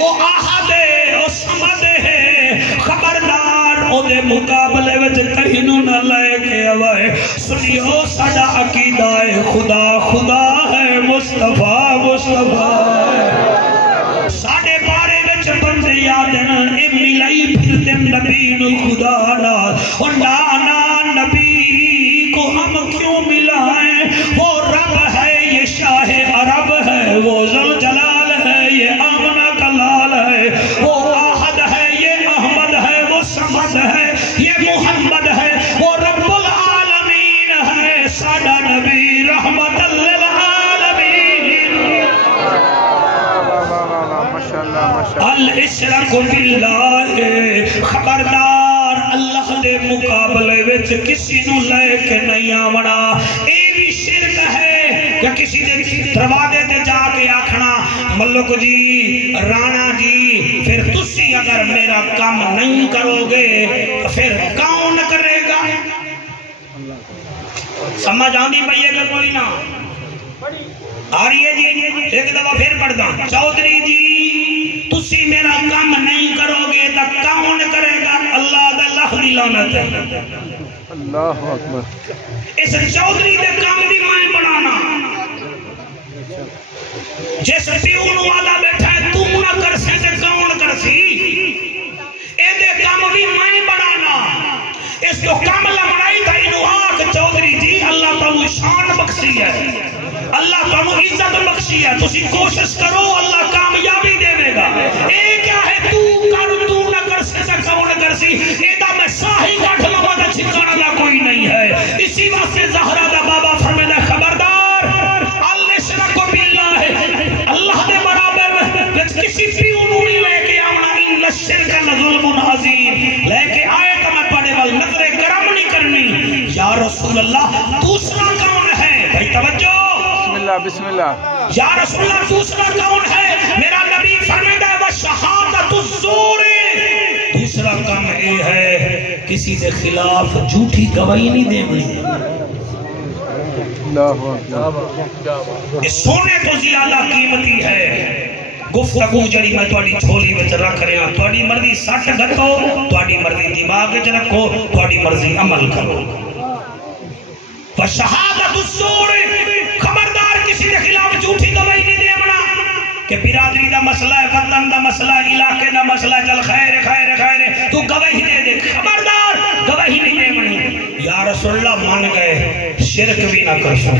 او احد او صمد ہے خبردار او دے مقابلے وچ کہیں نو نہ لے کے آوے سنیو ساڈا عقیدہ ہے خدا خدا ہے مصطفیٰ مصطفیٰ ساڈے بارے وچ بندے یاد ہیں اے ملائی پھرتے نبی نو خدا نال اور نانا نبی کو ہم کیوں ملائیں وہ رب ہے یہ شاہ عرب ہے وہ ذوالجلال ہے یہ آمنہ کلال ہے وہ آحد ہے یہ احمد ہے وہ صمد ہے یہ محمد ہے وہ رب العالمین ہے ساڈا نبی رحمت للعالمین الاشراک باللہ خبردار اللہ دے مقابلے وچ کسی نو لے کے نہیں آونا اے بھی شرک ہے کہ کسی دے دروازے تے جا کے آکھنا ملک جی رانا جی پھر تسی اگر میرا کام نہیں کرو گے تو پھر کون کرے گا سمجھ آندی پئیے کہ کوئی نہ آ رہی ہے جی ایک دفعہ پھر پڑھتا چودھری جی تسی میرا کام نہیں کرو گے تو کون کرے گا اللہ دا لخ دی لعنت ہے اللہ اکبر اس چودھری دے کام دی میں بنانا جس پیو نو والا بیٹھا ہے تو نہ کر سی تے کون کر سی اے دے کام بھی میں بنانا اس کو کام لمڑائی تھا انو آکھ چودھری جی اللہ تعالی شان بخشی ہے اللہ تعالی عزت بخشی ہے تسی کوشش کرو اللہ کامیابی دے گا اے کیا ہے تو کر تو نہ کر سے کون کر سی اے دا میں ساہی کاٹھ لما دا چھکانا دا کوئی نہیں ہے اسی واسطے زہرہ دا بابا فرمیدہ خبردار الاشراک باللہ اللہ دے برابر کسی پیو نو نہیں لے کے آمنا ان الشرک ظلم عظیم لے کے آئے تو میں پڑھے وال نظر کرم نہیں کرنی یا رسول اللہ دوسرا کون ہے بھائی توجہ بسم اللہ یا رسول اللہ دوسرا کون ہے میرا نبی فرمائے وہ شہادت الزور دوسرا کام یہ ہے کسی کے خلاف جھوٹی گواہی نہیں دیونی سونے تو زیادہ قیمتی ہے گفتگو جڑی میں تواڈی جھولی وچ رکھ رہا تواڈی مرضی سٹ گھٹو تواڈی مرضی دماغ وچ رکھو تواڈی مرضی عمل کرو وشہادت الزور خبردار کسی کے خلاف جھوٹی گواہی نہیں دیونا کہ برادری دا مسئلہ ہے وطن دا مسئلہ ہے علاقے دا مسئلہ ہے چل خیر خیر خیر تو گواہی دے خبردار گواہی نہیں دیونی یا رسول اللہ مان گئے شرک بھی نہ کر سو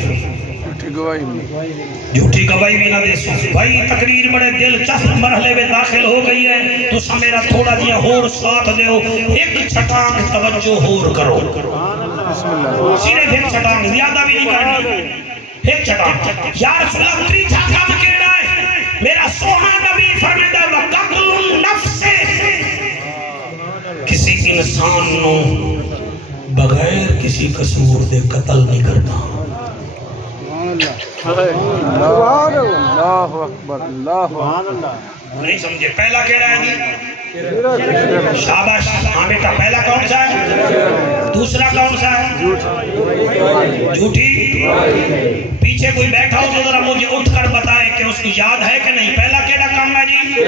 جھوٹی گواہی بھی نہ دے سو بھائی تقریر بڑے دلچسپ مرحلے میں داخل ہو گئی ہے تو میرا تھوڑا جیا ہور ساتھ دیو ایک چھٹانگ توجہ ہور کرو صرف ایک چھٹانگ زیادہ بھی نہیں کرنی ایک چھٹانگ یا رسول اللہ تیجا کام کیڑا ہے میرا سونا نبی فرمیدہ وقتل النفس کسی انسان نو بغیر کسی قصور دے قتل نہیں کرنا اللہ اکبر اللہ نہیں سمجھے پہلا کہہ رہا ہے جی شاباش ہاں بیٹا پہلا کون سا ہے دوسرا کون سا ہے جھوٹی پیچھے کوئی بیٹھا ہو تو ذرا مجھے اٹھ کر بتائے کہ اس کی یاد ہے کہ نہیں پہلا کیڑا کام ہے جی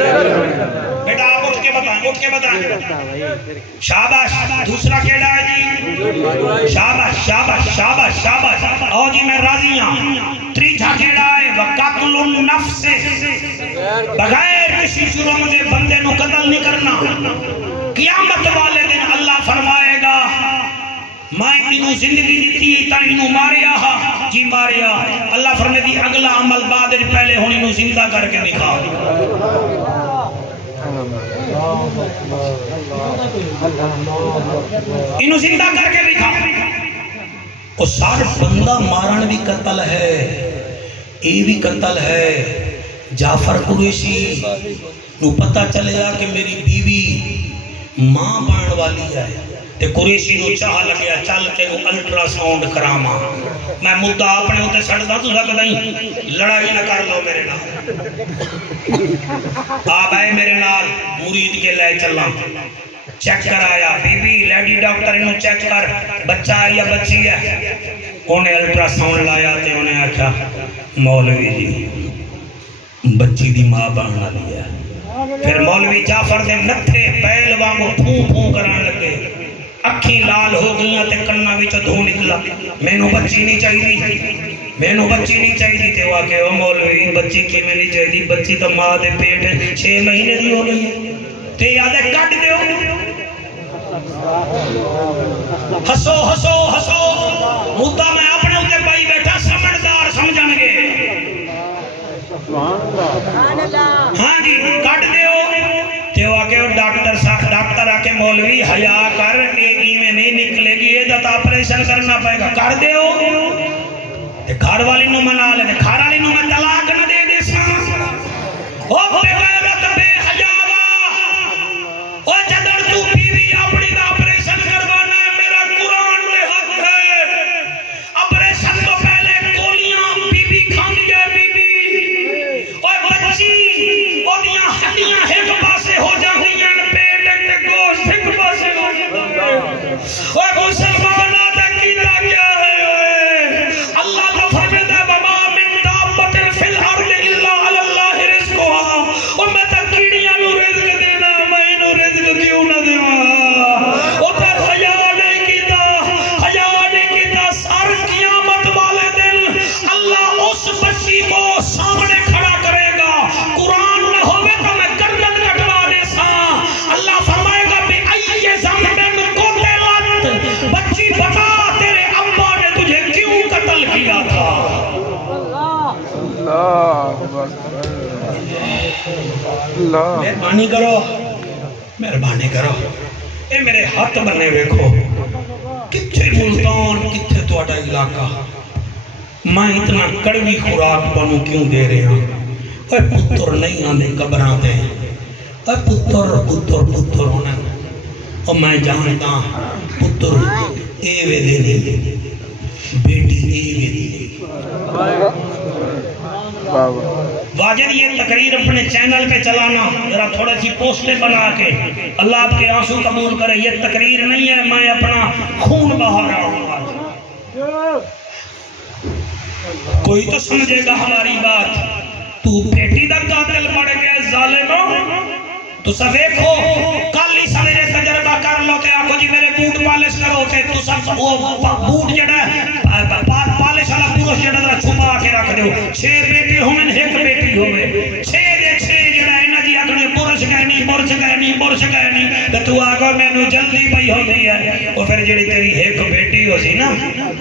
بیٹا آپ اٹھ کے بتائیں شاباش دوسرا کیڑا ہے جی شاباش شاباش شاباش شاباش اور جی میں راضی ہوں تیجا کیڑا ہے وقتل النفس بغیر کسی جرم دے بندے نو قتل نہیں کرنا. قیامت والے دن اللہ فرمائے گا میں انہوں زندگی دیتی ہے تا انہوں ماریا ہا جی ماریا. اللہ فرمائے دی اگلا عمل بعد پہلے ہونی انہوں زندہ کر کے دکھا. انہوں زندہ کر کے دکھا. اور سارا بندہ مارن بھی قتل ہے, اے بھی قتل ہے. جعفر قریشی نو پتہ چلے گا کہ میری بیوی ماں بان والی ہے تے قریشی نو چاہ لگیا چل کے نو الٹرا ساؤنڈ کراما. میں مدعا اپنے ہوتے سڑتا تو سکتا ہی لڑائی نہ کر لو میرے نال. آپ آئے میرے نال مرید کے لئے چلا چیک کرایا. بی بی لیڈی ڈاکٹر انہوں چیک کر بچہ ہے یا بچی ہے. انہیں الٹرا ساؤنڈ لایا تے انہیں آکھا مولوی جی بچی دی ماں باننا لیا. پھر مولوی جعفر دے نتھے بیل وانگو پھون پھون کران لگے. اکھیں لال ہو گئیاں تے کناں وچ دھو نکلا. مینوں بچی نہیں چاہیے, مینوں بچی نہیں چاہیے. تے وہ کہ او مولوی بچی کیویں نہیں چاہیے, بچی تو ماں دے پیٹ 6 مہینے دی ہو گئی ہے تے یاد کٹ دیو. ہسو ہسو ہسو مدعا میں اپنے اوتے پائی بیٹھا سمجھدار سمجھن گے. ہاں جی کٹ دیو. تے وہ کہ ڈاکٹر آ کے مولوی حیا کر اے میں نہیں نکلے گی, یہ تو آپریشن کرنا پائے گا کر دیو. تے گھر والی نو منا لے, گھر والی نو میں طلاق نہ دے دے سا. او بے غیرت بے حیاوا, او جدر تو بیوی اپنی دا آپریشن کروانا ہے میرا قرآن دے حق ہے. آپریشن تو پہلے گولیاں بی بی کھانی ہے. بی بی او بچی او دیاں ہڈیاں ایک پاسے ہو جاندیاں, پیٹ تے گوشت ایک پاسے ہو جاندے. او مسلماناں تے کیتا کیا ہے؟ اللہ تو فرماتا ہے وما من دابۃ فی الارض الا علی اللہ رزقها. او میں تے کیڑیاں نو رزق دینا, میں انہوں رزق کیوں نہ دیواں؟ او تے حیا نہیں کیتا, حیا نہیں کیتا. سر قیامت والے دن اللہ اس بچی کو سامنے کھڑا کرے گا. قرآن نہ ہوئے تو میں گردن کٹوا دے سا. اللہ فرمائے گا بے ای ذنب قتلت, بچی بتا تیرے ابا نے تجھے کیوں قتل کیا تھا. مہربانی کرو, مہربانی کرو. اے میرے ہاتھ بنے ویکھو کتھے ملتان کتھے تواڈا علاقہ. میں اتنا کڑوی خوراک بنوں کیوں دے رہے ہیں؟ اے پتر نہیں آنے قبراں تے, اے پتر پتر پتر ہونا. اور میں جانتا پتر اے وے دے نہیں, بیٹی اے وے دے. واجد یہ تقریر اپنے چینل پہ چلانا, ذرا تھوڑا سی پوسٹیں بنا کے اللہ آپ کے آنسو قبول کرے. یہ تقریر نہیں ہے میں اپنا خون بہا رہا ہوں. کوئی تو سمجھے گا ہماری بات. تو بیٹی دا قاتل پڑ گیا ظالموں. تو سب دیکھو کل ہی سویرے تجربہ کر لو کہ آکھو جی میرے بوٹ پالش کرو کہ تو سب وہ بوٹ جڑا ہے پالش والا پورش جڑا ذرا چھپا کے رکھ دیو. 6 بیٹے ہوئے 1 بیٹی ہوئے 6 دے 6 جڑا ہے نا جی اگنے برش گئنی برش گئنی برش گئنی تے تو آکھو مینوں جلدی پئی ہوندی ہے. او پھر جڑی تیری 1 بیٹی ہو سی نا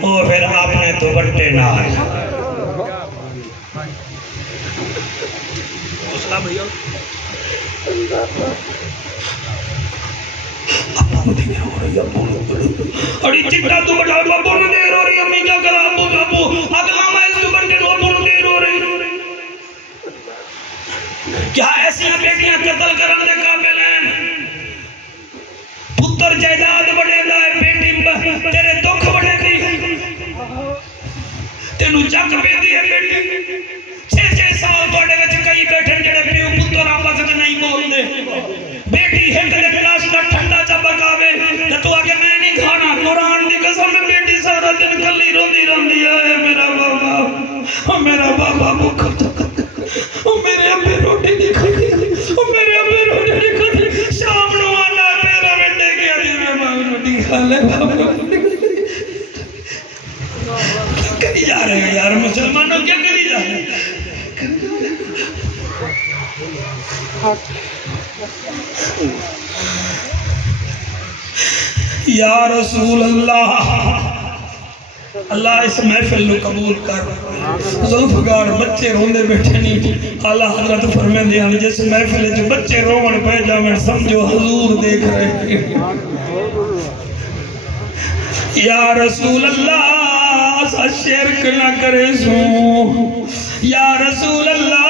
او پھر اپنے دوپٹے نال اسلا بھیا اور چٹا تو بڑا بابو نے دیر ہو رہی امی کیا کرا ابو ابو اگلا میں اس بندے کو ابو نے دیر ہو رہی. کیا ایسی بیٹیاں قتل کرنے دے قابل ہیں؟ پتر جائیداد بڑے دا ہے, بیٹی تیرے دکھ بڑے دی تینوں چک پہ دی ہے. بیٹی 6 سال بڑے وچ کئی بیٹھے جڑے پیو پتر آپس وچ نہیں بول دے. بیٹی ہک دے گلاس دا ٹھنڈا چا پکاوے تے تو آگے میں نہیں کھانا. قرآن دی قسم بیٹی سارا دن کلی روندی روندی ہے میرا بابا, او میرا بابا بھوکا تھا, او میرے ابے روٹی نہیں کھاتی, او میرے ابے روٹی نہیں کھاتی. شام نو آنا میرا بیٹے کیا دی میں بابا روٹی کھا لے. بابا کیا کری جا رہے ہیں یار مسلمانوں, کیا کری جا رہے ہیں؟ یا رسول اللہ، اللہ اس محفل کو قبول کر۔ ذوالفقار بچے روندے بیٹھے نہیں، اعلیٰ حضرت فرماندے ہیں جس محفل جو بچے روون پہ جاویں سمجھو حضور دیکھ رہے ہیں۔ یا رسول اللہ سا شرک نہ کرے سو، یا رسول اللہ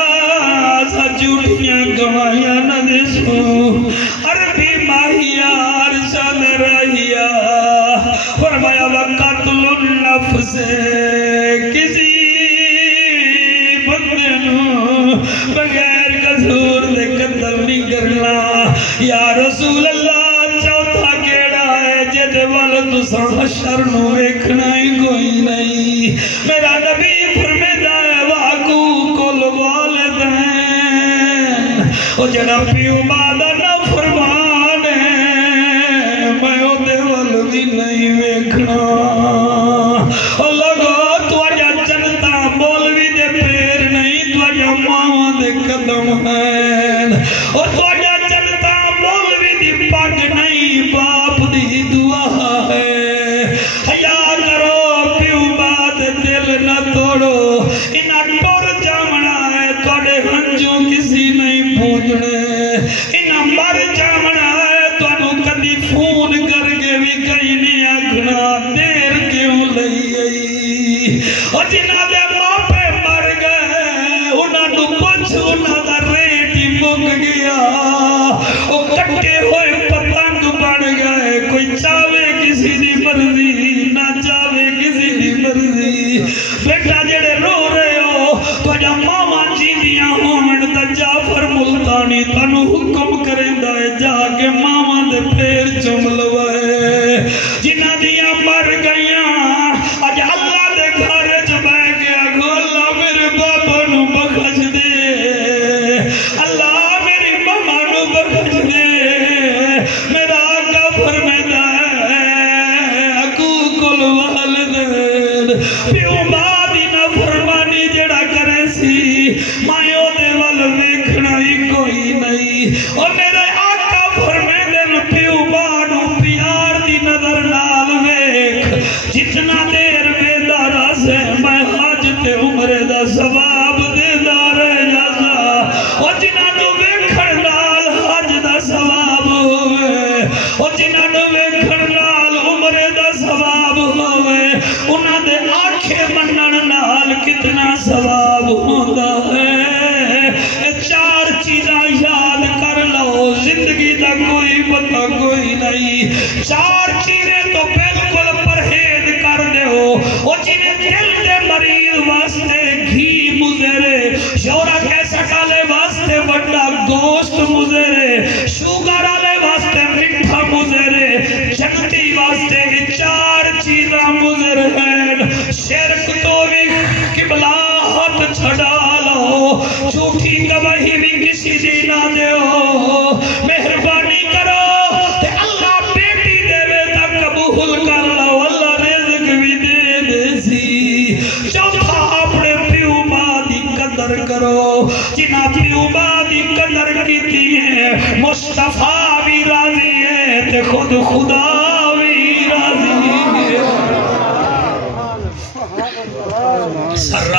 سا جھوٹیاں گواہیاں نہ دے سو، عربی ماہیار شان رہیا فرمایا وقتل النفس، کسی بندے نو بغیر قصور دے قتل نہیں کرنا۔ یا رسول اللہ چوتھا کیڑا ہے جد وال تساں حشر نو ویکھنا ہی کوئی نہیں۔ میرا نبی فرمایا ہے وحقوق الوالدین، او جڑا پیو ماں دا نافرمان ہے میں او دے ول بھی نہیں ویکھنا۔ او لوگو تواڈا چنتا مولوی دے پیر نہیں، تواڈا ماواں دے قدم ہیں۔ او تواڈا چنتا مولوی دی پگ نہیں، باپ دی دعا ہے۔ حیا کرو پیو باد دل نہ توڑو، انہاں ٹر جاونا ہے تواڈے ہنجو کسی نہیں پوجنے، انہاں مر جاونا ہے تانوں کدی فون کر کے بھی کہیں نہیں آکھنا دیر کیوں لئی آئی۔ اور جنہاں دے ماپے مر گئے انہاں نوں پوچھ انہاں دا ریٹ ہی مک گیا، او کٹے ہوئے پتنگ بن گئے، کوئی چاہے کسی دی مرضی نہ چاہے کسی دی مرضی۔ بیٹا جڑے رو رہے ہو تواڈا ماواں جیندیاں ہون تے جعفر ملتانی تانوں حکم کریندا ہے جا کے ماواں دے پیر چوم لوائے۔ جنہاں دیاں مر گئیاں اج اللہ دے گھر وچ بیٹھ کے آکھو اللہ میرے بابا نو بخش دے، اللہ میری ماما نو بخش دے۔ میرا آقا فرماتا ہے حقوق الوالدین، پیو ماں دی نافرمانی جڑا کرے سی ماں او دے ول ویکھنا ہی کوئی نہیں۔ اور میرے آقا فرماندے نے پیو ماں نو پیار دی نظر نال ویکھ، جتنا دیر ویندا رہے میں حج تے عمرے دا ثواب دیندا رہ جاسا۔ اور جنہاں نو ویکھن نال حج دا ثواب ہوئے، اور جنہاں نو ویکھن نال عمرے دا ثواب ہوئے، انہاں دے آنکھیں منن نال کتنا ثواب ہوندا ہے۔ اے چار چیزاں یاد کر لو، زندگی دا کوئی پتہ کوئی نہیں۔ چار چیزیں تو بالکل پرہیز کر دے ہو، او جنہیں دل دے مریض واسطے گھی مزرے، شورا کیسٹ والے واسطے بڑا گوشت مزرے، شوگر والے واسطے میٹھا مزرے، جنتی واسطے چار چیزاں مزر ہیں۔ شرک تو بھی قبلہ ہاتھ چھڑا لو، جھوٹی گواہی بھی کسی دی نہ دیو، مہربانی کرو تے اللہ بیٹی دے وے تا قبول کر لو، اللہ رزق بھی دے دے سی۔ چوتھا اپنے پیو ماں دی قدر کرو، جنہاں پیو ماں دی قدر کیتی ہے مصطفیٰ بھی راضی ہے تے خود خدا بھی راضی ہے۔ سر